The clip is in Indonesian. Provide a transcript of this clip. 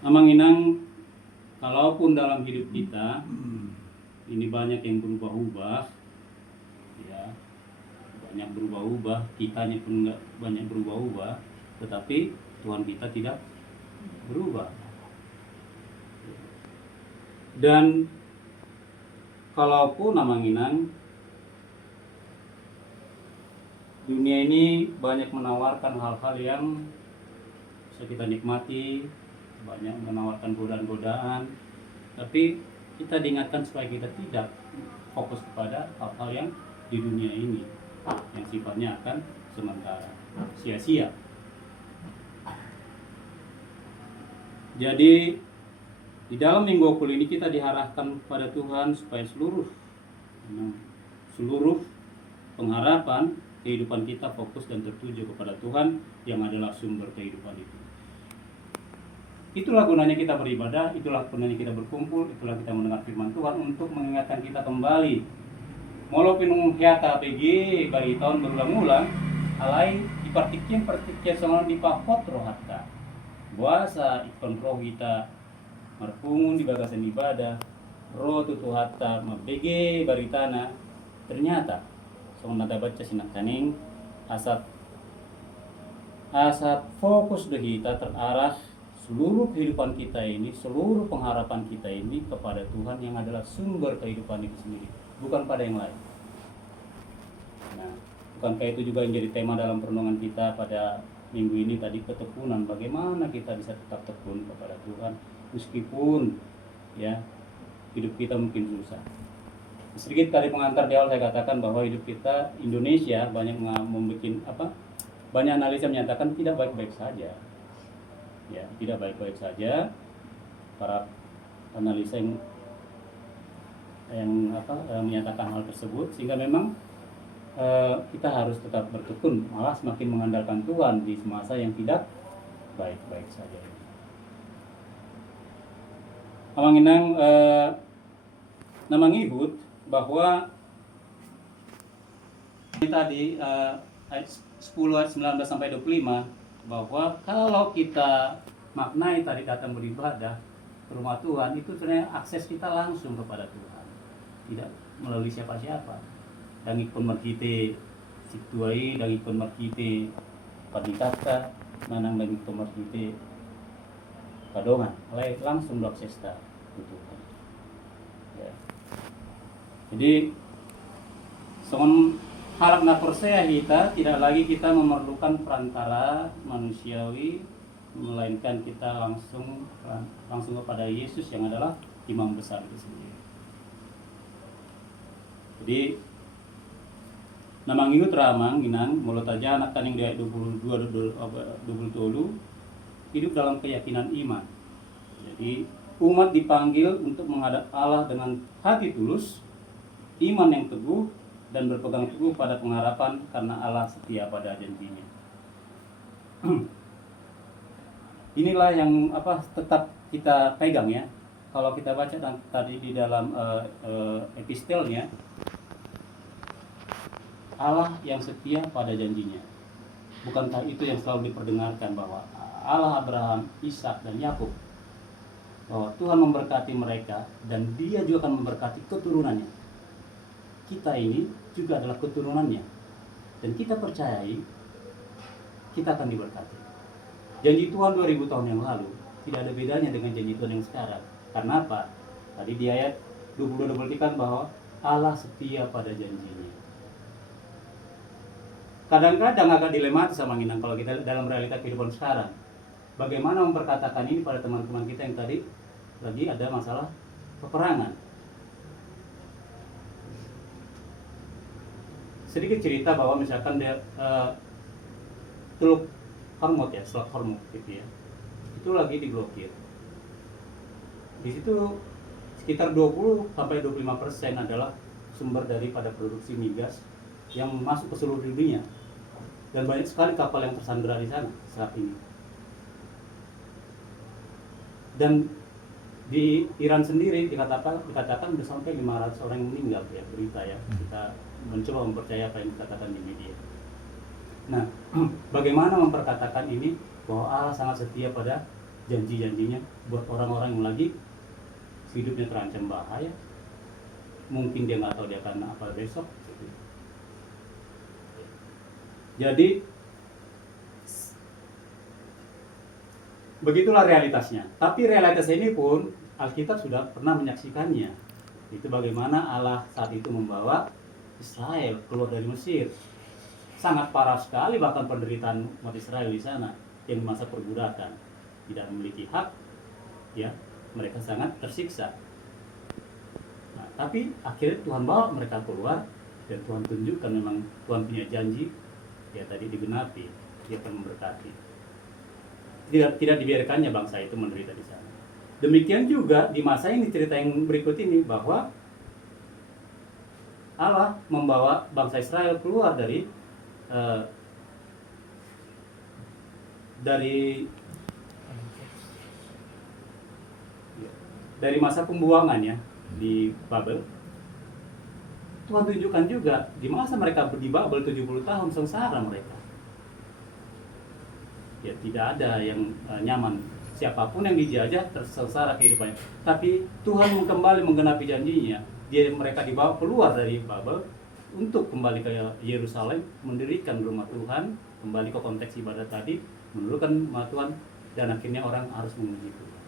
Amang-inang, kalaupun dalam hidup kita ini banyak yang berubah-ubah, ya, banyak berubah-ubah, kitanya pun nggak banyak berubah-ubah, tetapi Tuhan kita tidak berubah. Dan kalaupun Amang-inang, dunia ini banyak menawarkan hal-hal yang bisa kita nikmati, banyak menawarkan godaan-godaan, tapi kita diingatkan supaya kita tidak fokus kepada hal-hal yang di dunia ini yang sifatnya akan sementara, sia-sia. Jadi di dalam minggu okul ini kita diarahkan kepada Tuhan supaya seluruh pengharapan kehidupan kita fokus dan tertuju kepada Tuhan yang adalah sumber kehidupan itu. Itulah gunanya kita beribadah, itulah gunanya kita berkumpul, itulah kita mendengar firman Tuhan untuk mengingatkan kita kembali. Molo pinung hiata PG bagi tahun berulang-ulang, alai dipartikian soal dipakot roh hatta. Buasa ikon roh kita marpungun di bagasan ibadah, roh tutu hatta mabege baritana. Ternyata soal nada baca sinak kaning asap fokus deh kita terarah seluruh kehidupan kita ini, seluruh pengharapan kita ini kepada Tuhan yang adalah sumber kehidupan itu sendiri, bukan pada yang lain. Nah, bukankah itu juga yang jadi tema dalam perenungan kita pada minggu ini tadi, ketekunan, bagaimana kita bisa tetap tekun kepada Tuhan meskipun ya hidup kita mungkin susah. Sedikit kali pengantar di awal saya katakan bahwa hidup kita Indonesia banyak banyak analisa menyatakan tidak baik-baik saja. Ya, tidak baik-baik saja. Para analisa yang menyatakan hal tersebut, sehingga memang kita harus tetap bertekun, malah semakin mengandalkan Tuhan di masa yang tidak baik-baik saja. Amanginang namangihut bahwa tadi ayat 10 ayat 19 sampai 25 bahwa kalau kita maknai tadi datang beribadah ke rumah Tuhan, itu sebenarnya akses kita langsung kepada Tuhan, tidak melalui siapa-siapa. Dangi pemerkite situai, dangi pemerkite padikata, manang dangi pemerkite padongan, langsung akses ke Tuhan. Ya. Jadi songon halak na percaya kita, tidak lagi kita memerlukan perantara manusiawi, melainkan kita langsung kepada Yesus yang adalah imam besar itu sendiri. Jadi namang itu teramang inang mulut aja anak taning dia 22 hidup dalam keyakinan iman. Jadi umat dipanggil untuk menghadap Allah dengan hati tulus, iman yang teguh, dan berpegang teguh pada pengharapan karena Allah setia pada janjinya. Inilah yang tetap kita pegang ya. Kalau kita baca tadi di dalam epistelnya, Allah yang setia pada janjinya. Bukankah itu yang selalu diperdengarkan bahwa Allah Abraham, Ishak dan Yakub, bahwa Tuhan memberkati mereka dan Dia juga akan memberkati keturunannya. Kita ini juga adalah keturunannya, dan kita percayai kita akan diberkati. Janji Tuhan 2000 tahun yang lalu tidak ada bedanya dengan janji Tuhan yang sekarang. Karena apa? Tadi di ayat 22 dibuktikan bahwa Allah setia pada janjinya. Kadang-kadang agak dilematis sama Inang kalau kita dalam realita kehidupan sekarang. Bagaimana memperkatakan ini pada teman-teman kita yang tadi lagi ada masalah peperangan. Sedikit cerita bahwa misalkan dia Teluk Hormuz ya, Selat Hormuz gitu ya, itu lagi diblokir. Di situ sekitar 20-25% adalah sumber daripada produksi migas yang masuk ke seluruh dunia, dan banyak sekali kapal yang tersandera di sana saat ini. Dan di Iran sendiri dikatakan sudah sampai 500 orang yang meninggal ya, berita ya. Kita mencoba mempercayai apa yang dikatakan di media. Nah, bagaimana memperkatakan ini bahwa Allah sangat setia pada janji-janjinya buat orang-orang yang lagi hidupnya terancam bahaya. Mungkin dia nggak tahu dia akan apa besok. Jadi begitulah realitasnya. Tapi realitas ini pun Alkitab sudah pernah menyaksikannya. Itu bagaimana Allah saat itu membawa Israel keluar dari Mesir. Sangat parah sekali bahkan penderitaan umat Israel di sana yang masa perbudakan, tidak memiliki hak, ya, mereka sangat tersiksa. Nah, tapi akhirnya Tuhan bawa mereka keluar dan Tuhan tunjukkan memang Tuhan punya janji, ya tadi digenapi, Dia akan memberkati. Tidak dibiarkannya bangsa itu menderita di sana. Demikian juga di masa ini, cerita yang berikut ini, bahwa Allah membawa bangsa Israel keluar dari masa pembuangan ya di Babel. Tuhan tunjukkan juga di masa mereka di Babel 70 tahun sengsara mereka. Ya tidak ada yang nyaman. Siapapun yang dijajah tersengsara kehidupannya. Tapi Tuhan kembali menggenapi janjinya. Mereka dibawa keluar dari Babel untuk kembali ke Yerusalem, mendirikan rumah Tuhan, kembali ke konteks ibadah tadi, menurunkan rumah Tuhan, dan akhirnya orang harus memuji Tuhan.